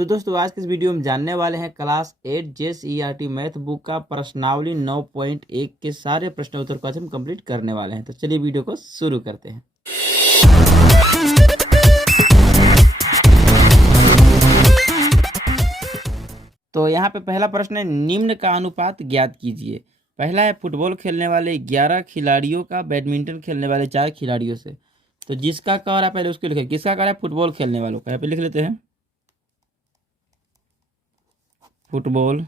तो दोस्तों आज के इस वीडियो में जानने वाले हैं क्लास 8 JSERT मैथ बुक का प्रश्नावली 9.1 के सारे प्रश्न उत्तर को आज हम कंप्लीट करने वाले हैं। तो चलिए वीडियो को शुरू करते हैं। तो यहाँ पे पहला प्रश्न है, निम्न का अनुपात ज्ञात कीजिए। पहला है फुटबॉल खेलने वाले 11 खिलाड़ियों का बैडमिंटन खेलने वाले 4 खिलाड़ियों से। तो जिसका कह रहा है पहले उसको लिखे, किसका कह रहा है? फुटबॉल खेलने वालों का। यहाँ पे लिख लेते हैं फुटबॉल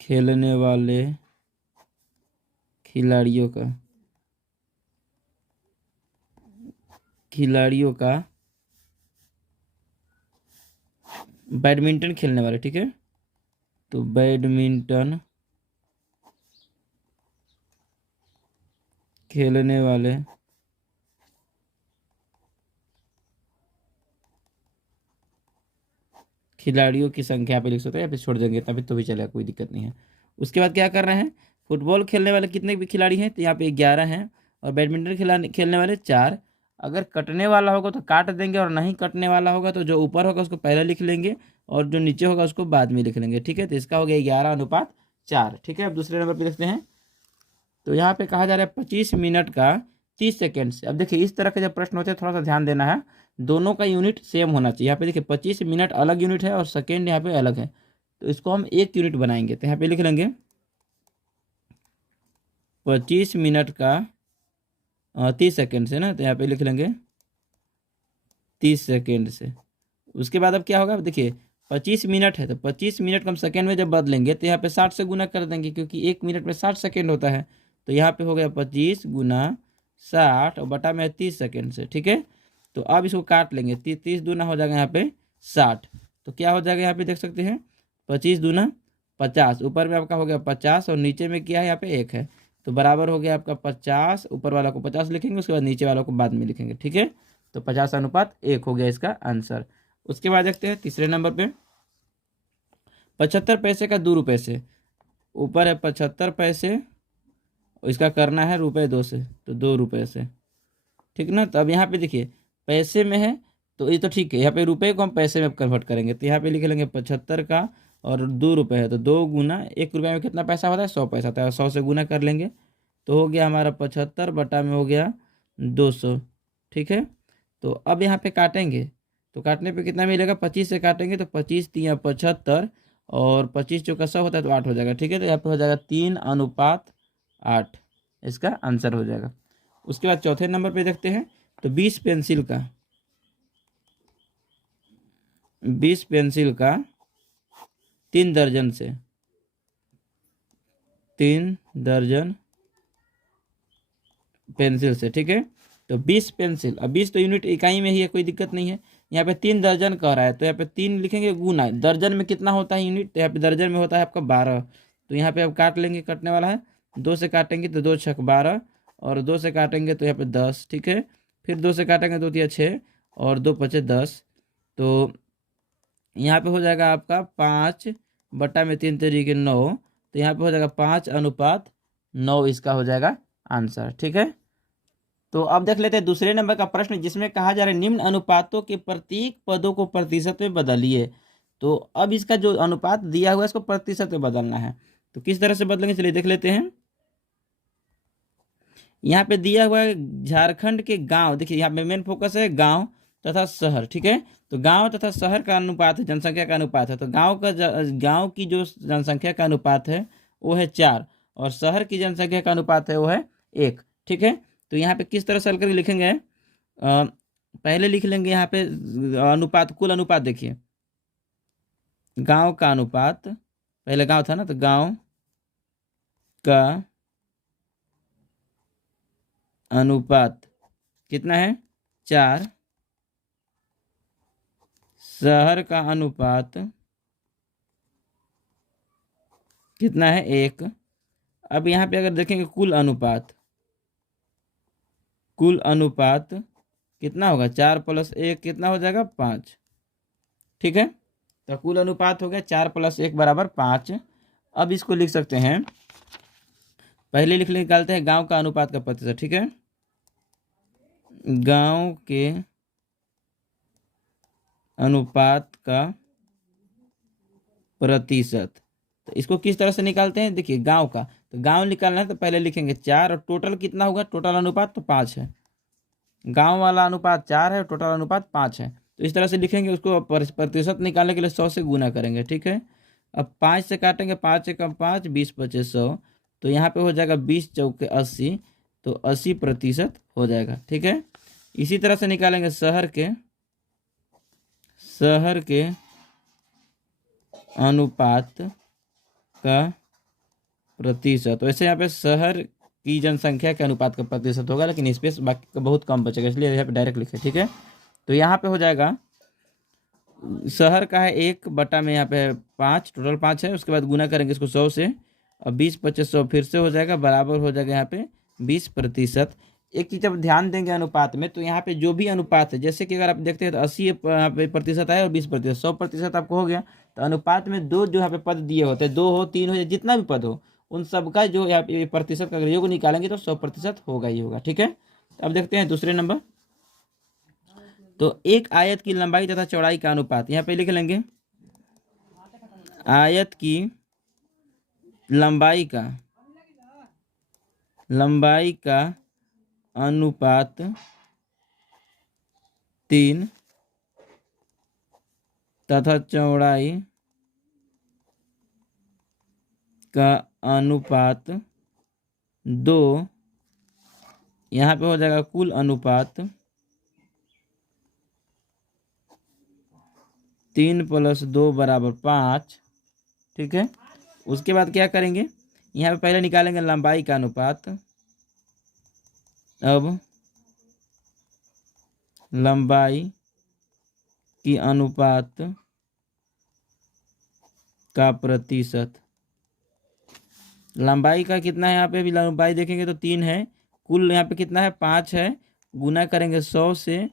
खेलने वाले खिलाड़ियों का बैडमिंटन खेलने वाले, ठीक है। तो बैडमिंटन खेलने वाले खिलाड़ियों की संख्या पे लिख सकते हैं, या फिर छोड़ देंगे तभी तो भी चलेगा, कोई दिक्कत नहीं है। उसके बाद क्या कर रहे हैं, फुटबॉल खेलने वाले कितने भी खिलाड़ी हैं? तो यहाँ पे 11 हैं और बैडमिंटन खेलने वाले 4। अगर कटने वाला होगा तो काट देंगे और नहीं कटने वाला होगा तो जो ऊपर होगा उसको पहले लिख लेंगे और जो नीचे होगा उसको बाद में लिख लेंगे, ठीक है। तो इसका हो गया 11:4, ठीक है। अब दूसरे नंबर पर लिखते हैं। तो यहाँ पे कहा जा रहा है 25 मिनट का 30 सेकेंड से। अब देखिए इस तरह के जब प्रश्न होते हैं थोड़ा सा ध्यान देना है, दोनों का यूनिट सेम होना चाहिए। यहाँ पे देखिए 25 मिनट अलग यूनिट है और सेकेंड यहाँ पे अलग है, तो इसको हम एक यूनिट बनाएंगे। तो यहाँ पे लिख लेंगे 25 मिनट का 30 सेकेंड से ना, तो यहाँ पे लिख लेंगे 30 सेकेंड से। उसके बाद अब क्या होगा, देखिए 25 मिनट है तो 25 मिनट को हम सेकेंड में जब बदलेंगे तो यहाँ पे 60 से गुना कर देंगे, क्योंकि एक मिनट में 60 सेकेंड होता है। तो यहाँ पे हो गया 25 गुना 60 और बटा में 30 सेकेंड से, ठीक है। तो अब इसको काट लेंगे, 30 दूना हो जाएगा यहाँ पे 60। तो क्या हो जाएगा यहाँ पे देख सकते हैं 25 दूना 50, ऊपर में आपका हो गया 50 और नीचे में क्या है यहाँ पे 1 है, तो बराबर हो गया आपका 50। ऊपर वाला को 50 लिखेंगे, उसके बाद नीचे वाला को बाद में लिखेंगे, ठीक है। तो 50:1 हो गया इसका आंसर। उसके बाद देखते हैं तीसरे नंबर पे, 75 पैसे का 2 रुपये से। ऊपर है 75 पैसे, इसका करना है ₹2 से, तो 2 रुपये से, ठीक ना। तो अब यहाँ पे देखिए पैसे में है तो ये तो ठीक है, यहाँ पे रुपए को हम पैसे में कन्वर्ट करेंगे। तो यहाँ पे लिख लेंगे 75 का और 2 रुपये है तो 2 गुना 1 रुपये में कितना पैसा होता है? 100 पैसा होता है। 100 से गुना कर लेंगे तो हो गया हमारा 75 बटा में हो गया 200, ठीक है। तो अब यहाँ पे काटेंगे तो काटने पे कितना मिलेगा? 25 से काटेंगे तो 25 3 75 और 25 चौका 100 होता है तो 8 हो जाएगा, ठीक है। तो यहाँ पे हो जाएगा 3:8 इसका आंसर हो जाएगा। उसके बाद चौथे नंबर पे देखते हैं। तो 20 पेंसिल का 3 दर्जन से, 3 दर्जन पेंसिल से, ठीक है। तो 20 पेंसिल, अब 20 तो यूनिट इकाई में ही है, कोई दिक्कत नहीं है। यहाँ पे 3 दर्जन कह रहा है तो यहाँ पे 3 लिखेंगे गुना, दर्जन में कितना होता है यूनिट? तो यहाँ पे दर्जन में होता है आपका 12। तो यहाँ पे अब काट लेंगे, कटने वाला है 2 से काटेंगे तो 2 छक 12 और 2 से काटेंगे तो यहाँ पे 10, ठीक है। फिर 2 से काटेंगे 2 तिया 6 और 2 पचे 10। तो यहाँ पे हो जाएगा आपका 5/3 तरीके 9। तो यहाँ पे हो जाएगा 5:9 इसका हो जाएगा आंसर, ठीक है। तो अब देख लेते हैं दूसरे नंबर का प्रश्न, जिसमें कहा जा रहा है निम्न अनुपातों के प्रत्येक पदों को प्रतिशत में बदलिए। तो अब इसका जो अनुपात दिया हुआ है इसको प्रतिशत में बदलना है। तो किस तरह से बदलेंगे चलिए देख लेते हैं। यहाँ पे दिया हुआ है झारखंड के गांव, देखिए यहाँ पे मेन फोकस है गांव तथा शहर, ठीक है। तो गांव तथा शहर का अनुपात है, जनसंख्या का अनुपात है। तो गांव की जो जनसंख्या का अनुपात है वो है 4 और शहर की जनसंख्या का अनुपात है वो है 1, ठीक है। तो यहाँ पे किस तरह से हल करके लिखेंगे, पहले लिख लेंगे यहाँ पे अनुपात, कुल अनुपात देखिए गांव का अनुपात, पहले गांव था ना, तो गांव का अनुपात कितना है? 4। शहर का अनुपात कितना है? 1। अब यहाँ पे अगर देखेंगे कुल अनुपात कितना होगा? 4 + 1 कितना हो जाएगा? 5, ठीक है। तो कुल अनुपात हो गया 4 + 1 = 5। अब इसको लिख सकते हैं, पहले निकालते हैं गांव का अनुपात का प्रतिशत, ठीक है। गांव के अनुपात का प्रतिशत। तो इसको किस तरह से निकालते हैं, देखिए गांव का, तो गांव निकालना है तो पहले लिखेंगे 4 और टोटल कितना होगा, टोटल अनुपात तो 5 है, गांव वाला अनुपात 4 है, टोटल अनुपात 5 है। तो इस तरह से लिखेंगे, उसको प्रतिशत निकालने के लिए 100 से गुना करेंगे, ठीक है। अब 5 से काटेंगे, 5 से कम 5, 20 पचे 100, तो यहाँ पे हो जाएगा 20 चौके 80, तो 80% हो जाएगा, ठीक है। इसी तरह से निकालेंगे शहर के अनुपात का प्रतिशत। वैसे यहाँ पे शहर की जनसंख्या के अनुपात का प्रतिशत होगा, लेकिन स्पेस बाकी का बहुत कम बचेगा, इसलिए यहाँ पे डायरेक्ट लिखे, ठीक है। तो यहाँ पे हो जाएगा शहर का है 1 में यहाँ पे 5, टोटल 5 है, उसके बाद गुना करेंगे इसको 100 से, और 20 पचे 100 फिर से हो जाएगा, बराबर हो जाएगा यहाँ पे 20%। एक चीज़ जब ध्यान देंगे अनुपात में, तो यहाँ पे जो भी अनुपात है, जैसे कि अगर आप देखते हैं तो 80% आया और 20%, 100% आपको हो गया। तो अनुपात में दो जो यहाँ पे पद दिए होते हैं, 2 हो 3 हो, जितना भी पद हो, उन सबका जो यहाँ पे प्रतिशत का अगर योग निकालेंगे तो 100% होगा ही होगा, ठीक है। अब देखते हैं दूसरे नंबर। तो एक आयत की लंबाई तथा चौड़ाई का अनुपात, यहाँ पे लिख लेंगे आयत की लंबाई का अनुपात 3 तथा चौड़ाई का अनुपात 2, यहाँ पे हो जाएगा कुल अनुपात 3 + 2 = 5, ठीक है। उसके बाद क्या करेंगे, यहाँ पे पहले निकालेंगे लंबाई का अनुपात। अब लंबाई की अनुपात का प्रतिशत, लंबाई का कितना है, यहाँ पे भी लंबाई देखेंगे तो 3 है, कुल यहाँ पे कितना है 5 है, गुना करेंगे 100 से,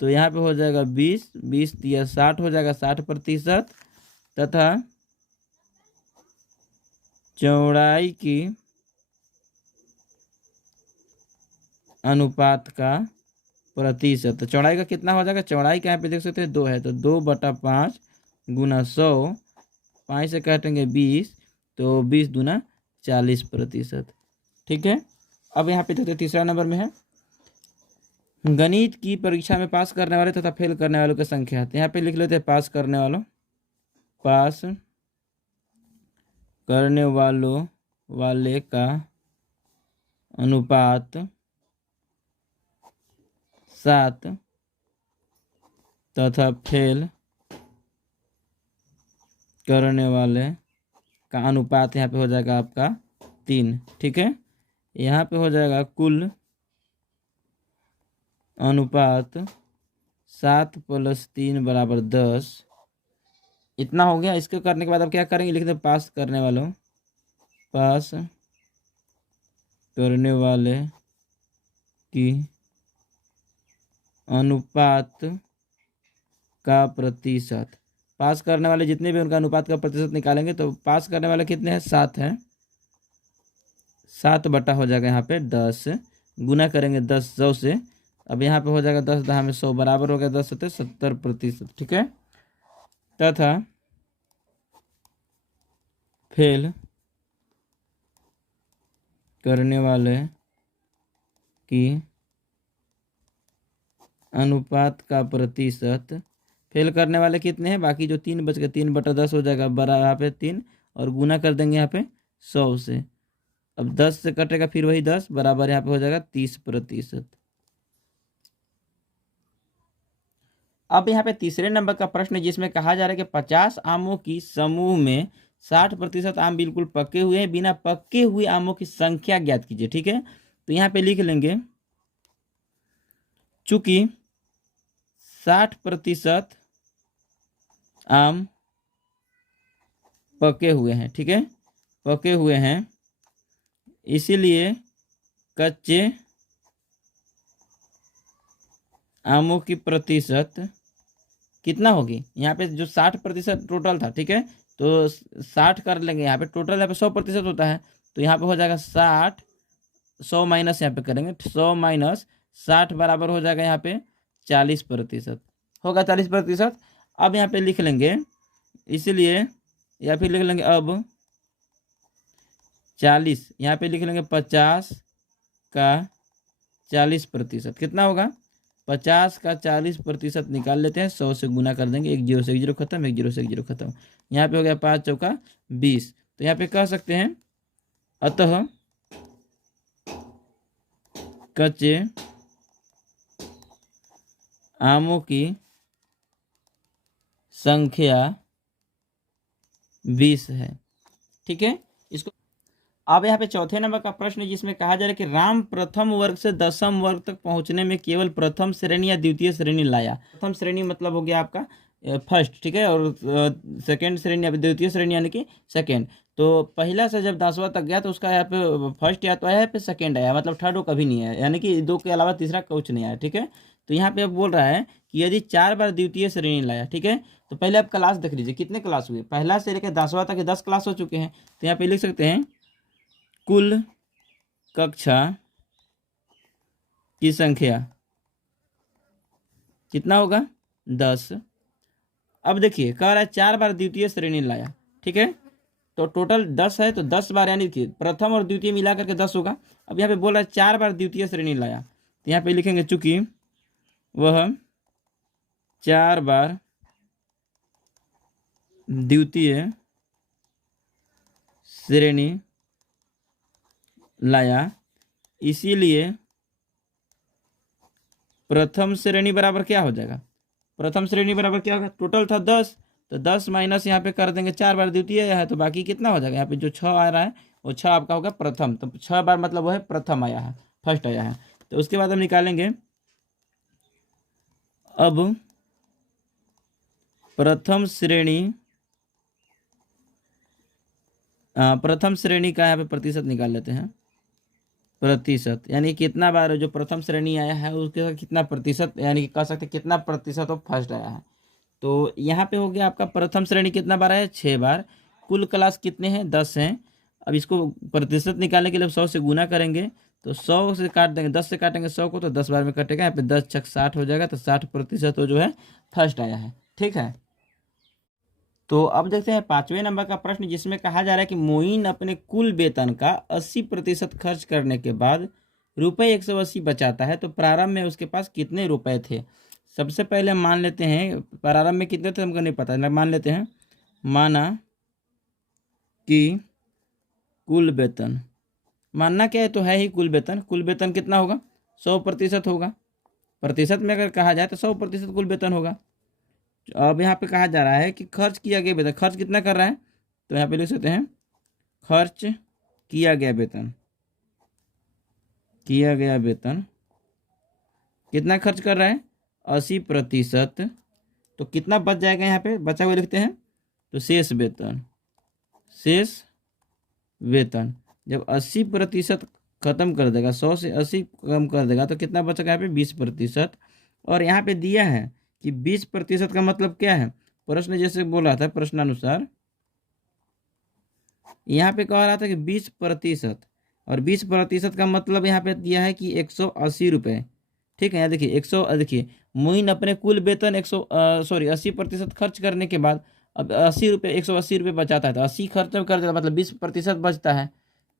तो यहाँ पे हो जाएगा 20, 20 या 60 हो जाएगा, 60%। तथा चौड़ाई की अनुपात का प्रतिशत, तो चौड़ाई का कितना हो जाएगा, चौड़ाई का यहाँ पे देख सकते हैं 2 है, तो 2/5 गुना 100, 5 से काटेंगे 20, तो 20 दूना 40%, ठीक है। अब यहाँ पे देखते तीसरा नंबर में है गणित की परीक्षा में पास करने वाले तथा फेल करने वालों की संख्या। तो यहाँ पे लिख लेते हैं पास करने वाले का अनुपात 7 तथा फेल करने वाले का अनुपात यहाँ पे हो जाएगा आपका 3, ठीक है। यहाँ पे हो जाएगा कुल अनुपात 7 + 3 = 10, इतना हो गया। इसको करने के बाद अब क्या करेंगे, लिख दें पास करने वाले की अनुपात का प्रतिशत, पास करने वाले जितने भी उनका अनुपात का प्रतिशत निकालेंगे, तो पास करने वाले कितने हैं, 7 हैं, 7 बटा हो जाएगा यहाँ पे 10, गुना करेंगे 10 100 से, अब यहाँ पे हो जाएगा 10 10 में 100 बराबर हो गया 10 7 70%, ठीक है। तथा फेल करने वाले की अनुपात का प्रतिशत, फेल करने वाले कितने हैं, बाकी जो 3 बच गए, 3/10 हो जाएगा, बराबर यहाँ पे 3, और गुना कर देंगे यहाँ पे 100 से, अब 10 से कटेगा फिर वही 10, बराबर यहाँ पे हो जाएगा 30%। अब यहाँ पे तीसरे नंबर का प्रश्न जिसमें कहा जा रहा है कि 50 आमों की समूह में 60% आम बिल्कुल पके हुए हैं, बिना पके हुए आमों की संख्या ज्ञात कीजिए, ठीक है। तो यहाँ पे लिख लेंगे चूंकि 60% आम पके हुए हैं, ठीक है, पके हुए हैं, इसीलिए कच्चे आमों की प्रतिशत कितना होगी, यहाँ पे जो 60% टोटल था, ठीक है, तो 60 कर लेंगे, यहाँ पे टोटल यहाँ पे 100% होता है, तो यहाँ पे हो जाएगा 60, 100 माइनस यहाँ पे करेंगे, 100 - 60 बराबर हो जाएगा यहाँ पे 40% होगा, 40%। अब यहाँ पे लिख लेंगे, इसलिए या फिर लिख लेंगे अब 40, यहाँ पे लिख लेंगे 50 का 40%, कितना होगा? 50 का 40% निकाल लेते हैं, 100 से गुना कर देंगे, एक जीरो से एक जीरो खत्म, एक जीरो से एक जीरो खत्म। यहाँ पे हो गया 5 चौका 20। तो यहाँ पे कह सकते हैं अतः कच्चे आमों की संख्या 20 है। ठीक है, इसको अब यहाँ पे चौथे नंबर का प्रश्न है जिसमें कहा जा रहा है कि राम प्रथम वर्ग से दसम वर्ग तक पहुंचने में केवल प्रथम श्रेणी या द्वितीय श्रेणी लाया। प्रथम श्रेणी मतलब हो गया आपका फर्स्ट, ठीक है, और सेकंड श्रेणी, द्वितीय श्रेणी यानी कि सेकंड। तो पहला से जब 10वां तक गया तो उसका यहाँ पे फर्स्ट या तो आया है, फिर सेकंड आया, मतलब थर्ड वो कभी नहीं आया, यानी कि 2 के अलावा तीसरा कुछ नहीं आया। ठीक है, तो यहाँ पे अब बोल रहा है कि यदि 4 बार द्वितीय श्रेणी लाया, ठीक है, तो पहले आप क्लास देख लीजिए कितने क्लास हुए, पहला से लेकर 10वां तक 10 क्लास हो चुके हैं। तो यहाँ पे लिख सकते हैं कुल कक्षा की संख्या कितना होगा? 10। अब देखिए कह रहा है 4 बार द्वितीय श्रेणी लाया, ठीक है, तो टोटल 10 है, तो 10 बार यानी कि प्रथम और द्वितीय मिला करके 10 होगा। अब यहाँ पे बोल रहा है 4 बार द्वितीय श्रेणी लाया, तो यहाँ पे लिखेंगे चूंकि वह 4 बार द्वितीय श्रेणी लाया, इसीलिए प्रथम श्रेणी बराबर क्या हो जाएगा? प्रथम श्रेणी बराबर क्या होगा? टोटल था 10, तो 10 माइनस यहाँ पे कर देंगे, 4 बार द्वितीय है तो बाकी कितना हो जाएगा? यहाँ पे जो 6 आ रहा है वो 6 आपका होगा प्रथम, तो 6 बार मतलब वो है प्रथम आया है, फर्स्ट आया है। तो उसके बाद हम निकालेंगे अब प्रथम श्रेणी का यहाँ पे प्रतिशत निकाल लेते हैं। प्रतिशत यानी कितना बार जो प्रथम श्रेणी आया है उसके साथ कितना प्रतिशत, यानी कि कह सकते कितना प्रतिशत वो फर्स्ट आया है। तो यहाँ पे हो गया आपका प्रथम श्रेणी कितना बार आया? 6 बार। कुल क्लास कितने हैं? 10 हैं। अब इसको प्रतिशत निकालने के लिए 100 से गुना करेंगे, तो 100 से काट देंगे, 10 से काटेंगे 100 को तो 10 बार में कटेगा, यहाँ पे 10 छक 60 हो जाएगा, तो 60% वो जो है फर्स्ट आया है। ठीक है, तो अब देखते हैं 5वें नंबर का प्रश्न जिसमें कहा जा रहा है कि मोइन अपने कुल वेतन का 80% खर्च करने के बाद रुपये 180 बचाता है, तो प्रारंभ में उसके पास कितने रुपए थे? सबसे पहले मान लेते हैं प्रारंभ में कितने थे हमको नहीं पता, मान लेते हैं, माना कि कुल वेतन, मानना क्या है तो है ही कुल वेतन, कुल वेतन कितना होगा? 100% होगा। प्रतिशत में अगर कहा जाए तो 100% कुल वेतन होगा। अब यहाँ पे कहा जा रहा है कि खर्च किया गया वेतन, खर्च कितना कर रहा है? तो यहाँ पे लिख सकते हैं खर्च किया गया वेतन, किया गया वेतन कितना खर्च कर रहा है? 80%। तो कितना बच जाएगा? यहाँ पे बचा हुआ लिखते हैं, तो शेष वेतन, शेष वेतन जब 80% खत्म कर देगा, 100 से 80 कम कर देगा, तो कितना बचेगा यहाँ पे? 20%। और यहाँ पे दिया है कि 20% का मतलब क्या है? प्रश्न जैसे बोला था प्रश्नानुसार, यहाँ पे कह रहा था कि 20%, और 20% का मतलब यहाँ पे दिया है कि 180 रुपये। ठीक है, यहाँ देखिए देखिए मोइन अपने कुल वेतन 80% खर्च करने के बाद अब 80 रुपये, 180 रुपये बचाता है, तो 80 खर्च कर देता मतलब 20% बचता है,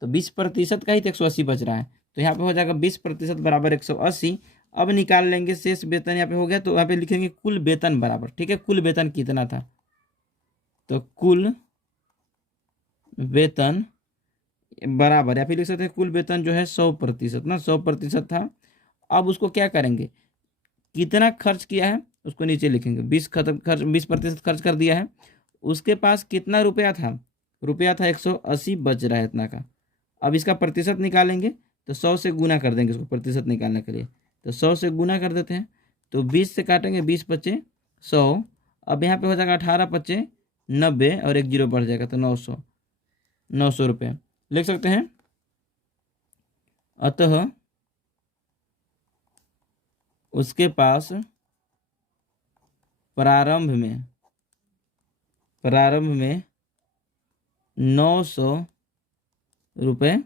तो 20% का ही तो 180 बच रहा है, तो यहाँ पे हो जाएगा 20% बराबर 180। अब निकाल लेंगे शेष वेतन, यहाँ पे हो गया, तो यहाँ पे लिखेंगे कुल वेतन बराबर, ठीक है, कुल वेतन कितना था? तो कुल वेतन बराबर, या फिर लिख सकते हैं कुल वेतन जो है 100% ना, 100% था। अब उसको क्या करेंगे, कितना खर्च किया है उसको नीचे लिखेंगे, 20% खर्च कर दिया है, उसके पास कितना रुपया था? रुपया था 180, बच रहा है इतना का। अब इसका प्रतिशत निकालेंगे, तो 100 से गुना कर देंगे इसको प्रतिशत निकालने के लिए, तो 100 से गुना कर देते हैं, तो 20 से काटेंगे, 20×5 100। अब यहाँ पे हो जाएगा 18×5 90, और एक जीरो बढ़ जाएगा, तो 900 रुपये लिख सकते हैं। अतः उसके पास प्रारंभ में 900 रुपये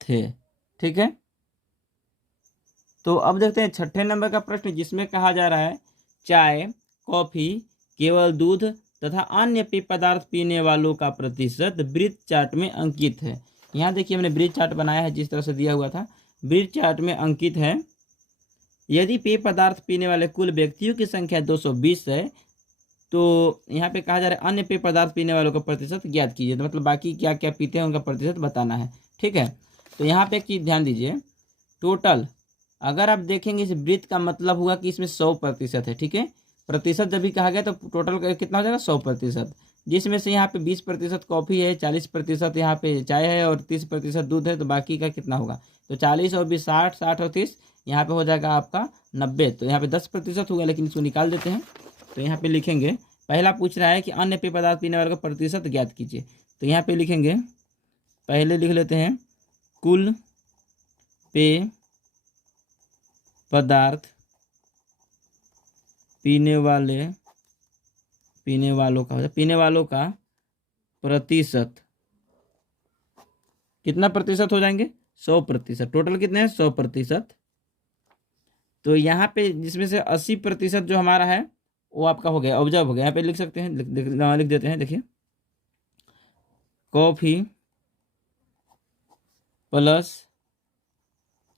थे। ठीक है, तो अब देखते हैं 6ठे नंबर का प्रश्न जिसमें कहा जा रहा है चाय, कॉफ़ी केवल दूध तथा अन्य पेय पदार्थ पीने वालों का प्रतिशत वृत्त चार्ट में अंकित है। यहाँ देखिए हमने वृत्त चार्ट बनाया है, जिस तरह से दिया हुआ था वृत्त चार्ट में अंकित है। यदि पेय पदार्थ पीने वाले कुल व्यक्तियों की संख्या 220 है तो यहाँ पे कहा जा रहा है अन्य पेय पदार्थ पीने वालों का प्रतिशत ज्ञात कीजिए। तो मतलब बाकी क्या क्या पीते हैं उनका प्रतिशत बताना है। ठीक है, तो यहाँ पे एक चीज़ ध्यान दीजिए, टोटल अगर आप देखेंगे इस वृत्त का मतलब हुआ कि इसमें 100% है। ठीक है, प्रतिशत जब भी कहा गया तो टोटल कितना हो जाएगा 100%, जिसमें से यहाँ पे 20% कॉफ़ी है, 40% यहाँ पे चाय है और 30% दूध है। तो बाकी का कितना होगा, तो 40 और 20 60, 60 और 30 यहाँ पे हो जाएगा आपका 90। तो यहाँ पे 10% होगा, लेकिन इसको निकाल देते हैं। तो यहाँ पे लिखेंगे, पहला पूछ रहा है कि अन्य पेय पदार्थ पीने वालों का प्रतिशत ज्ञात कीजिए। तो यहाँ पे लिखेंगे, पहले लिख लेते हैं कुल पेय पदार्थ पीने वालों का प्रतिशत कितना प्रतिशत हो जाएंगे, 100%। टोटल कितने हैं, 100%। तो यहाँ पे जिसमें से 80% जो हमारा है वो आपका हो गया, ऑब्जर्व हो गया। यहाँ पे लिख सकते हैं, लिख देते हैं। देखिए, कॉफ़ी प्लस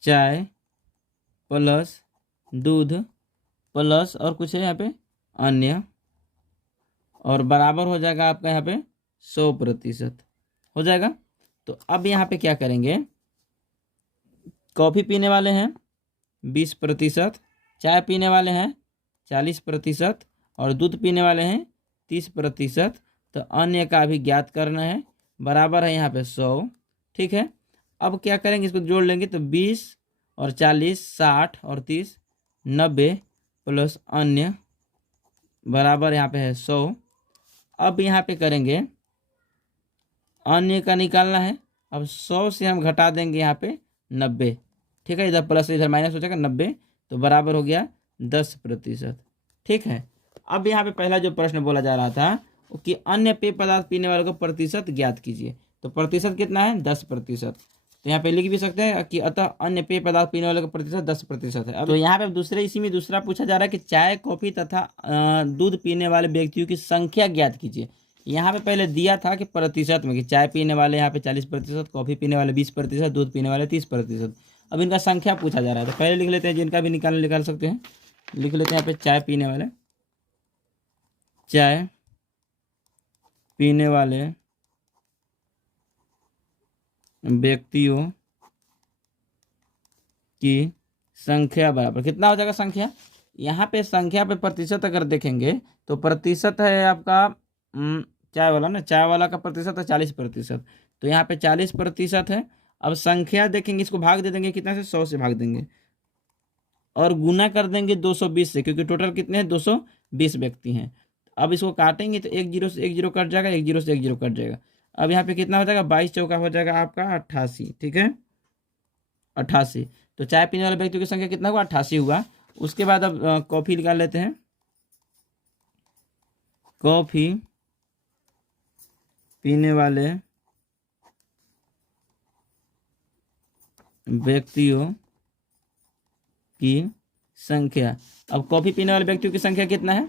चाय प्लस दूध प्लस और कुछ है यहाँ पे अन्य, और बराबर हो जाएगा आपका यहाँ पे 100% हो जाएगा। तो अब यहाँ पे क्या करेंगे, कॉफ़ी पीने वाले हैं 20%, चाय पीने वाले हैं 40% और दूध पीने वाले हैं 30%। तो अन्य का भी ज्ञात करना है, बराबर है यहाँ पे 100। ठीक है, अब क्या करेंगे, इसको जोड़ लेंगे तो 20 और 40 60 और 30 90 प्लस अन्य बराबर यहाँ पे है 100। अब यहाँ पे करेंगे, अन्य का निकालना है। अब 100 से हम घटा देंगे यहाँ पे 90। ठीक है, इधर प्लस इधर माइनस हो जाएगा 90, तो बराबर हो गया 10%। ठीक है, अब यहाँ पे पहला जो प्रश्न बोला जा रहा था कि अन्य पेय पदार्थ पीने वालों का प्रतिशत ज्ञात कीजिए। तो प्रतिशत कितना है, 10%। तो यहाँ पे लिख भी सकते हैं कि अतः अन्य पेय पदार्थ पीने वालों का प्रतिशत 10% है। अब तो यहाँ पे इसी में दूसरा पूछा जा रहा है कि चाय कॉफ़ी तथा दूध पीने वाले व्यक्तियों की संख्या ज्ञात कीजिए। यहाँ पे पहले दिया था कि प्रतिशत में, कि चाय पीने वाले यहाँ पे 40%, कॉफ़ी पीने वाले 20%, दूध पीने वाले 30%। अब इनका संख्या पूछा जा रहा है। तो पहले लिख लेते हैं, जिनका भी निकाल सकते हैं, लिख लेते हैं यहाँ पे चाय पीने वाले व्यक्तियों की संख्या बराबर कितना हो जाएगा, संख्या यहाँ पे संख्या पे प्रतिशत अगर देखेंगे तो प्रतिशत है आपका चाय वाला ना, चाय वाला का प्रतिशत है 40%। तो यहाँ पे 40% है। अब संख्या देखेंगे, इसको भाग दे देंगे कितना से, 100 से भाग देंगे और गुना कर देंगे 220 से, क्योंकि टोटल कितने हैं, 220 व्यक्ति हैं। अब इसको काटेंगे तो 1 0 से 1 0 कट जाएगा, 1 0 से 1 0 कट जाएगा। अब यहाँ पे कितना हो जाएगा, 22 चौका हो जाएगा आपका 88। ठीक है, 88। तो चाय पीने वाले व्यक्तियों की संख्या कितना हुआ, 88 हुआ। उसके बाद अब कॉफ़ी निकाल लेते हैं। कॉफ़ी पीने वाले व्यक्तियों की संख्या, अब कॉफ़ी पीने वाले व्यक्तियों की संख्या कितना है,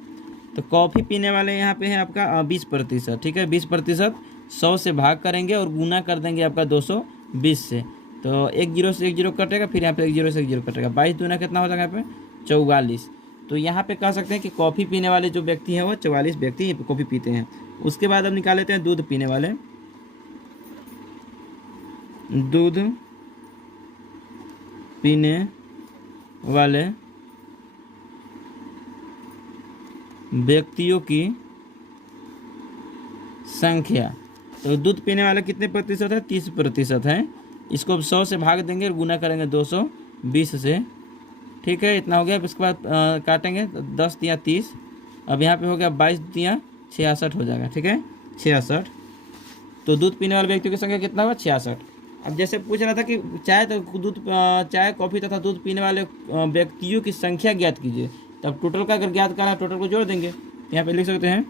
तो कॉफ़ी पीने वाले यहाँ पे है आपका 20%। ठीक है, 20% 100 से भाग करेंगे और गुना कर देंगे आपका 220 से। तो 1 0 से 1 0 कटेगा, फिर यहाँ पे 1 0 से 1 0 कटेगा, 22 दूना कितना हो जाएगा यहाँ पे 44। तो यहाँ पे कह सकते हैं कि कॉफ़ी पीने वाले जो व्यक्ति हैं वो 44 व्यक्ति कॉफ़ी पीते हैं। उसके बाद अब निकाल लेते हैं दूध पीने वाले व्यक्तियों की संख्या। तो दूध पीने वाले कितने प्रतिशत है, 30% है। इसको अब 100 से भाग देंगे और गुना करेंगे 220 से। ठीक है, इतना हो गया। इसके बाद काटेंगे तो 10 या 30। अब यहाँ पे हो गया 22 या 66 हो जाएगा। ठीक है, 66। तो दूध पीने वाले व्यक्तियों की संख्या कितना हुआ, 66। अब जैसे पूछ रहा था कि चाय कॉफ़ी तथा दूध पीने वाले व्यक्तियों की संख्या ज्ञात कीजिए। तब टोटल का अगर ज्ञात करना है, टोटल को जोड़ देंगे। यहाँ पे लिख सकते हैं,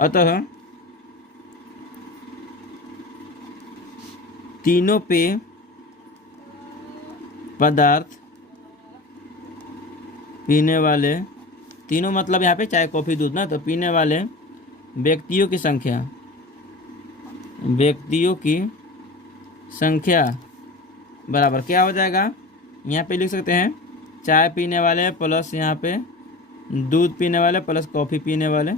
अतः तीनों पेय पदार्थ पीने वाले तीनों मतलब यहाँ पे चाय कॉफ़ी दूध ना, तो पीने वाले व्यक्तियों की संख्या बराबर क्या हो जाएगा, यहाँ पे लिख सकते हैं चाय पीने वाले प्लस यहाँ पे दूध पीने वाले प्लस कॉफ़ी पीने वाले।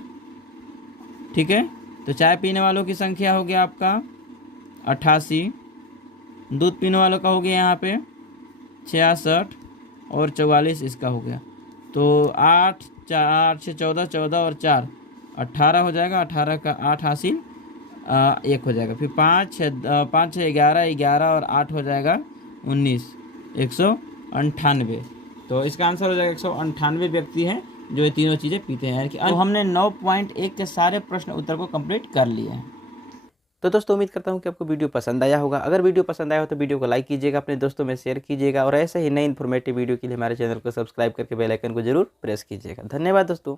ठीक है, तो चाय पीने वालों की संख्या हो गया आपका 88, दूध पीने वालों का हो गया यहाँ पे 66 और 44 इसका हो गया। तो 8 4 6 14 14 और 4 18 हो जाएगा, 18 का 8 हासिल 1 हो जाएगा, फिर 5 6 11 11 और 8 हो जाएगा 19, 198। तो इसका आंसर हो जाएगा 198 व्यक्ति हैं जो ये तीनों चीज़ें पीते हैं। यानी कि तो हमने 9.1 के सारे प्रश्न उत्तर को कंप्लीट कर लिए हैं। तो दोस्तों उम्मीद करता हूँ कि आपको वीडियो पसंद आया होगा। अगर वीडियो पसंद आया हो तो वीडियो को लाइक कीजिएगा, अपने दोस्तों में शेयर कीजिएगा और ऐसे ही नई इन्फॉर्मेटिव वीडियो के लिए हमारे चैनल को सब्सक्राइब करके बेल आइकन को जरूर प्रेस कीजिएगा। धन्यवाद दोस्तों।